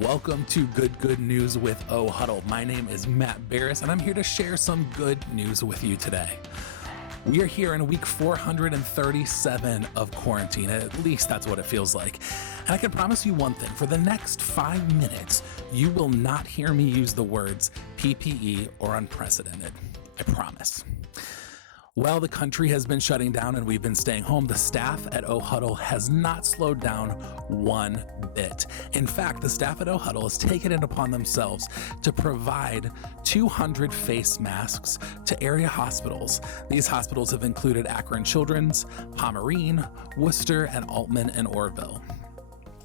Welcome to Good News with OHuddle. My name is Matt Barris, and I'm here to share some good news with you today. We are here in week 437 of quarantine. At least that's what it feels like. And I can promise you one thing. For the next 5 minutes, you will not hear me use the words PPE or unprecedented. I promise. While the country has been shutting down and we've been staying home, the staff at OHuddle has not slowed down one bit. In fact, the staff at OHuddle has taken it upon themselves to provide 200 face masks to area hospitals. These hospitals have included Akron Children's, Pomerene, Worcester, and Altman and Orville.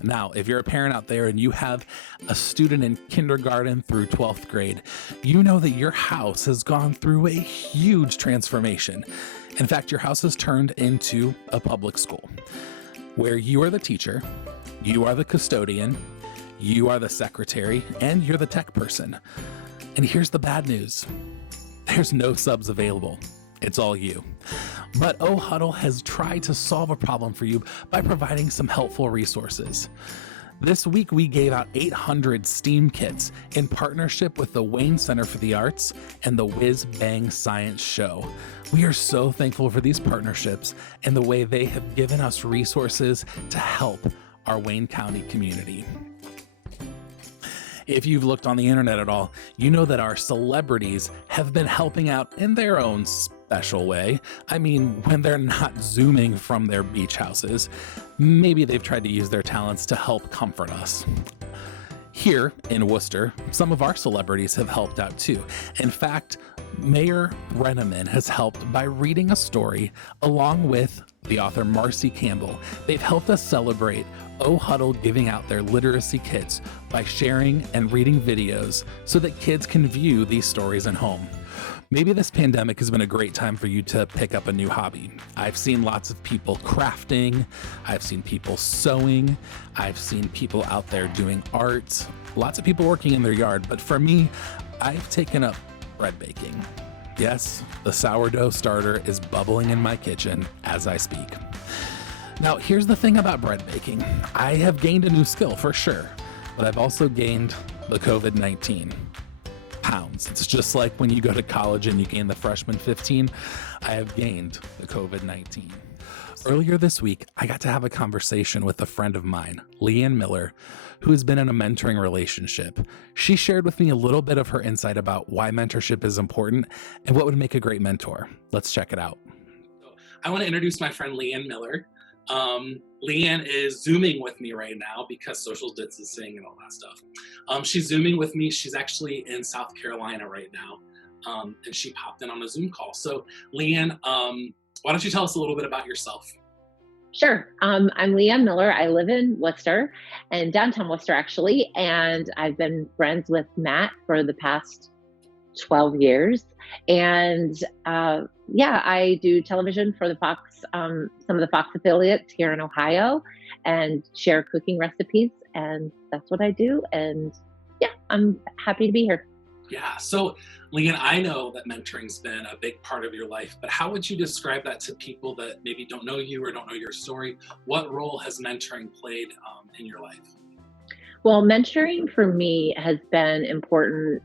Now, if you're a parent out there and you have a student in kindergarten through 12th grade, you know that your house has gone through a huge transformation. In fact, your house has turned into a public school where you are the teacher, you are the custodian, you are the secretary, and you're the tech person. And here's the bad news. There's no subs available. It's all you. But OHuddle has tried to solve a problem for you by providing some helpful resources. This week, we gave out 800 STEAM kits in partnership with the Wayne Center for the Arts and the Whiz Bang Science Show. We are so thankful for these partnerships and the way they have given us resources to help our Wayne County community. If you've looked on the internet at all, you know that our celebrities have been helping out in their own special way. I mean, when they're not Zooming from their beach houses, maybe they've tried to use their talents to help comfort us. Here in Worcester, some of our celebrities have helped out too. In fact, Mayor Brenneman has helped by reading a story along with the author Marcy Campbell. They've helped us celebrate OHuddle giving out their literacy kits by sharing and reading videos so that kids can view these stories at home. Maybe this pandemic has been a great time for you to pick up a new hobby. I've seen lots of people crafting, I've seen people sewing, I've seen people out there doing art, lots of people working in their yard, but for me, I've taken up bread baking. Yes, the sourdough starter is bubbling in my kitchen as I speak. Now, here's the thing about bread baking. I have gained a new skill for sure, but I've also gained the COVID-19 pounds. It's just like when you go to college and you gain the freshman 15. I have gained the COVID-19. Earlier this week, I got to have a conversation with a friend of mine, Leanne Miller, who has been in a mentoring relationship. She shared with me a little bit of her insight about why mentorship is important and what would make a great mentor. Let's check it out. I want to introduce my friend Leanne Miller. Leanne is Zooming with me right now because social distancing and all that stuff. She's Zooming with me. She's actually in South Carolina right now, and she popped in on a Zoom call. So Leanne, why don't you tell us a little bit about yourself? Sure. I'm Leanne Miller. I live in Worcester, and downtown Worcester, actually. And I've been friends with Matt for the past 12 years. And I do television for the Fox, some of the Fox affiliates here in Ohio, and share cooking recipes. And that's what I do. And yeah, I'm happy to be here. Yeah. So, Leanne, I know that mentoring's been a big part of your life, but how would you describe that to people that maybe don't know you or don't know your story? What role has mentoring played in your life? Well, mentoring for me has been important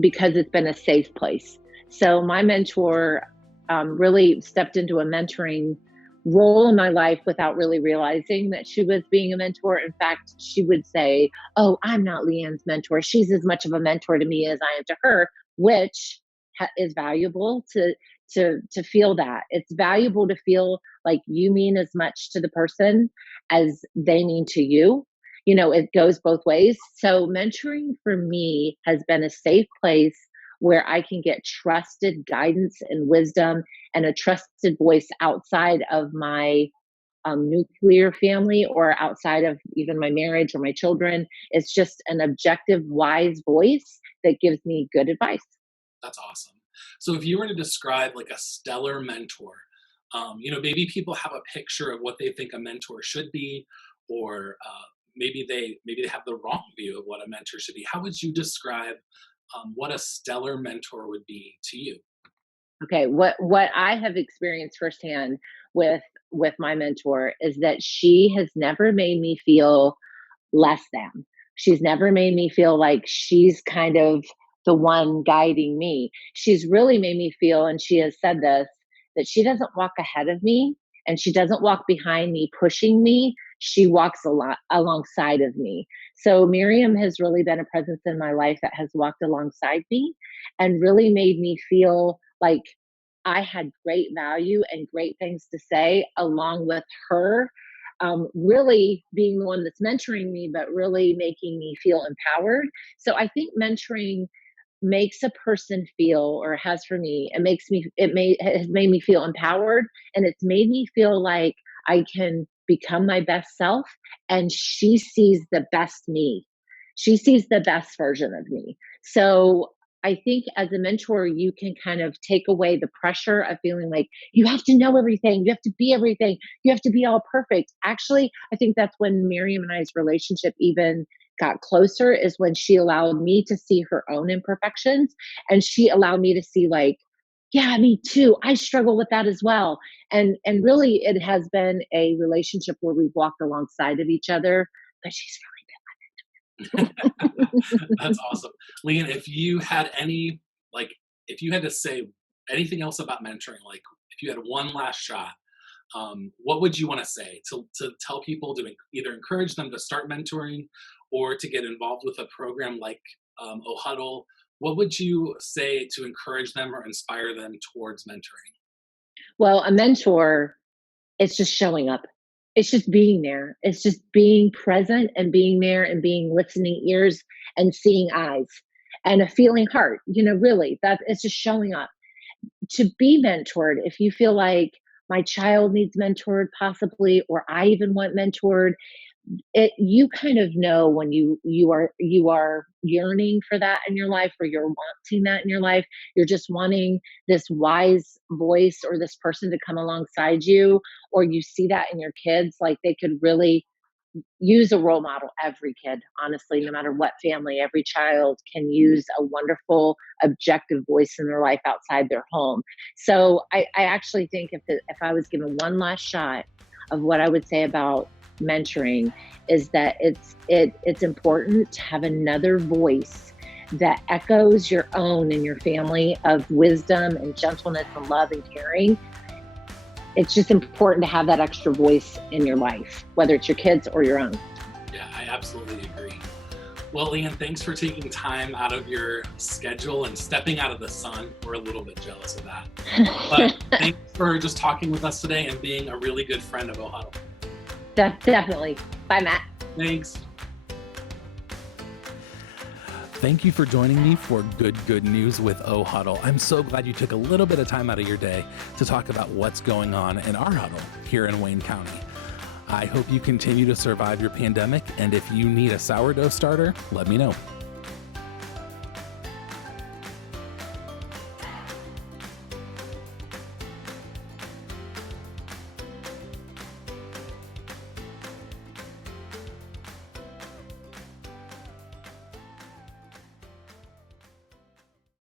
because it's been a safe place. So my mentor really stepped into a mentoring role in my life without really realizing that she was being a mentor. In fact, she would say, "Oh, I'm not Leanne's mentor. She's as much of a mentor to me as I am to her," which is valuable to feel that. It's valuable to feel like you mean as much to the person as they mean to you. You know, it goes both ways. So mentoring for me has been a safe place where I can get trusted guidance and wisdom and a trusted voice outside of my nuclear family or outside of even my marriage or my children. It's just an objective, wise voice that gives me good advice. That's awesome. So, if you were to describe like a stellar mentor, maybe people have a picture of what they think a mentor should be, or maybe they have the wrong view of what a mentor should be. How would you describe what a stellar mentor would be to you? Okay, what I have experienced firsthand with my mentor is that she has never made me feel less than. She's never made me feel like she's kind of the one guiding me. She's really made me feel, and she has said this, that she doesn't walk ahead of me and she doesn't walk behind me pushing me. She walks a lot alongside of me. So Miriam has really been a presence in my life that has walked alongside me and really made me feel like I had great value and great things to say along with her, really being the one that's mentoring me, but really making me feel empowered. So I think mentoring makes a person feel, or has for me, it has made me feel empowered, and it's made me feel like I can become my best self, and she sees the best me. She sees the best version of me. So I think as a mentor, you can kind of take away the pressure of feeling like you have to know everything, you have to be everything, you have to be all perfect. Actually, I think that's when Miriam and I's relationship even got closer, is when she allowed me to see her own imperfections, and she allowed me to see like, yeah, me too, I struggle with that as well. And really it has been a relationship where we've walked alongside of each other, but she's That's awesome. Leanne, if you had any, like, if you had to say anything else about mentoring, like if you had one last shot, what would you want to say to tell people to either encourage them to start mentoring or to get involved with a program like OHuddle? What would you say to encourage them or inspire them towards mentoring? well, a mentor, it's just showing up. It's just being there. It's just being present and being there and being listening ears and seeing eyes and a feeling heart. Really, that it's just showing up. To be mentored, if you feel like my child needs mentored possibly, or I even want mentored, you kind of know when you are yearning for that in your life, or you're wanting that in your life. You're just wanting this wise voice or this person to come alongside you, or you see that in your kids, like they could really use a role model. Every kid, honestly, no matter what family, every child can use a wonderful objective voice in their life outside their home. So I actually think if I was given one last shot of what I would say about mentoring, is that it's important to have another voice that echoes your own and your family of wisdom and gentleness and love and caring. It's just important to have that extra voice in your life, whether it's your kids or your own. Yeah, I absolutely agree. Well, Leanne, thanks for taking time out of your schedule and stepping out of the sun. We're a little bit jealous of that. But thanks for just talking with us today and being a really good friend of OHuddle. Definitely. Bye, Matt. Thanks. Thank you for joining me for Good News with OHuddle. I'm so glad you took a little bit of time out of your day to talk about what's going on in our huddle here in Wayne County. I hope you continue to survive your pandemic, and if you need a sourdough starter, let me know.